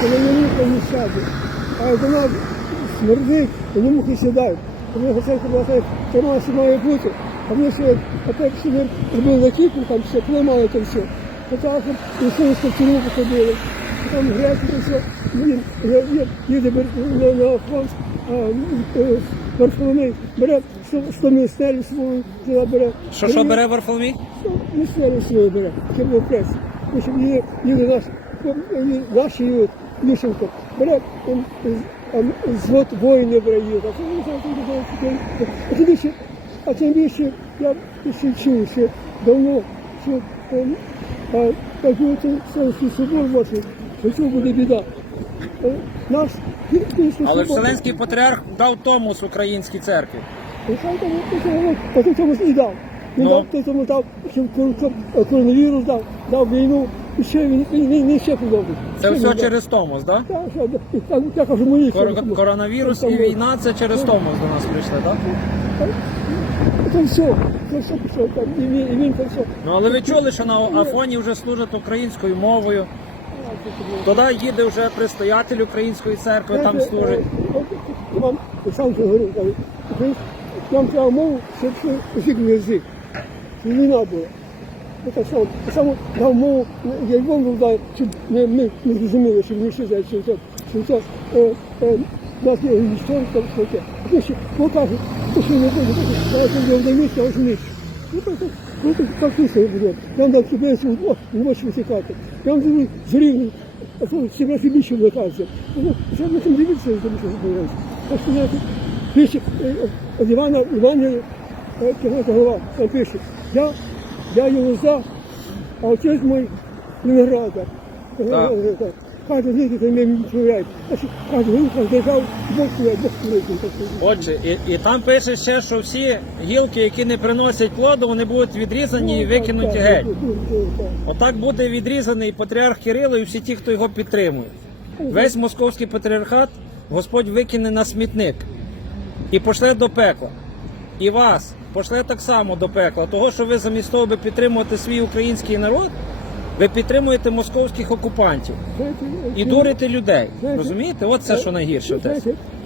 то на мені поміщати. А вона смердить, і не мухи сідають. Тому оце коли тормоз має бути. А ми ще опять ще ми робили накидку, там все поламали там все. Потім і сонечко в тюрму посадили. Там грязь, то все. Він їде на, фронт, а е, Варфоломей бере 100 100 міністерів свою, туди бере. Що що бере Варфоломій? Міністерів свою бере, щоб був прес. Тому що їде, наш, наші їдуть, Ющенко, бере звод воїнів бере. А таке, таке. А тим більше, я ще чув, ще давно, що а, так і оце Вселенський собор ваший, що цього буде біда. Е, Наш Але Вселенський патріарх дав томус українській церкві. Ти цьому і дав. Він Ну. дав, цьому дав, що кор- кор- коронавірус дав, дав війну, і ще він, він, він, він ще продовжив. Це все через томос, так? Так, так, я кажу, мої Кор- коронавірус і війна це через томос до нас прийшли, так? Це все, це все пішло, там, і він, і він це все. Ну але ви чули, що на Афоні вже служать українською мовою. Туди їде вже предстоятель української церкви, там Знаєте, служить. е, е, вам я сам вже говорив, кажу, українсь- нам треба мову, щоб освітлий язик. Війна була. Ну, так само, так само дав мову, я й вам дав, щоб ми, ми, ми зрозуміли, щоб не всі знають, що це, що це, е, е, у нас є історія, там, що це. А то ще покажуть, то що не буде, то що я в місці, а ось ніч. Ну, так, так, ну, так, так писано буде. Я вам дав себе, о, не можеш витікати. Я вам даю з а то себе собі більше вмикається. Ну, це не цим дивіться, я тому що збирається. Так що я пише, е, Івана, Івана, е, цього голова, там пише, я, я його за, а отець мій виноградар. Так. Каже, звідки ти мене відправляють. Каже, каже, держав, Бог тебе, Бог тебе. Отже, і, і там пише ще, що всі гілки, які не приносять плоду, вони будуть відрізані і Ну, викинуті так, геть. так, так, так. Отак буде відрізаний патріарх Кирило і всі ті, хто його підтримує. Весь московський патріархат Господь викине на смітник і пошле до пекла. І вас пошле так само до пекла. Того, що ви замість того, аби підтримувати свій український народ, ви підтримуєте московських окупантів і дурите людей. Розумієте? От це що найгірше.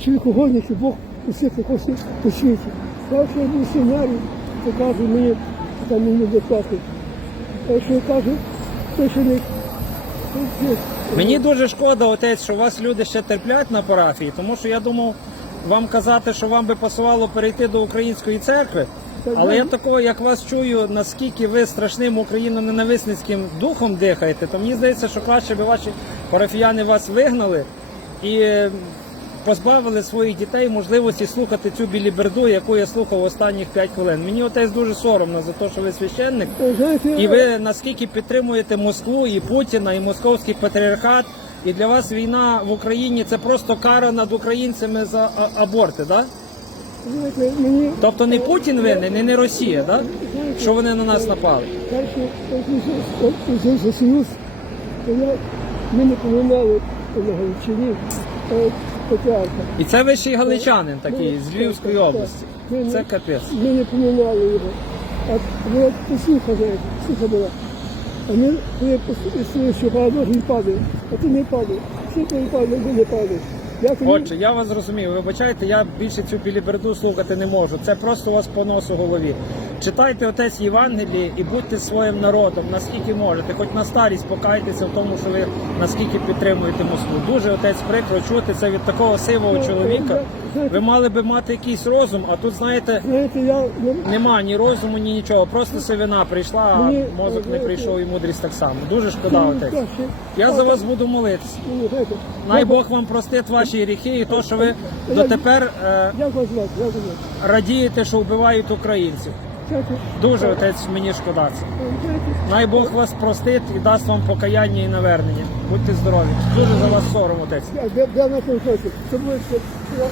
чоловік угодний, що Бог усіх якось по світі. Я я був в семінарі, то каже мені, там мені доплатить. А що я кажу, то що не... Мені дуже шкода, отець, що вас люди ще терплять на парафії, тому що я думав вам казати, що вам би пасувало перейти до української церкви. Але я такого, як вас чую, наскільки ви страшним україно-ненависницьким духом дихаєте, то мені здається, що краще би ваші парафіяни вас вигнали і е, позбавили своїх дітей можливості слухати цю біліберду, яку я слухав останніх 5 хвилин. Мені отець дуже соромно за те, що ви священник. І ви наскільки підтримуєте Москву і Путіна, і московський патріархат, і для вас війна в Україні це просто кара над українцями за аборти, да? Тобто не Путін винен, і не Росія, да? що вони на нас напали. Союз, ми не поминали на Галичині патріарха. І це ви ще й галичанин такий з Львівської області. Це капець. Ми не поминали його. А була послуха, знаєте, послухали, що Голодор він падає, а ти не падає. Всі не падає, не падає. Отже, я вас зрозумів. Вибачайте, я більше цю біліберду слухати не можу. Це просто у вас по носу голові. Читайте отець Євангелії і будьте своїм народом, наскільки можете. Хоч на старість покайтеся в тому, що ви наскільки підтримуєте Москву. Дуже отець прикро чути це від такого сивого чоловіка. Ви мали би мати якийсь розум, а тут, знаєте, нема ні розуму, ні нічого. Просто сивина прийшла, а мозок не прийшов і мудрість так само. Дуже шкода, отець. Я за вас буду молитися. Ну, Най Бог вам простить ваші гріхи і то, що ви дотепер е, радієте, що вбивають українців. Дуже отець мені шкода це. Най Бог вас простить і дасть вам покаяння і навернення. Будьте здорові. Дуже за вас сором, отець. я, я, я на. Це буде, це, це,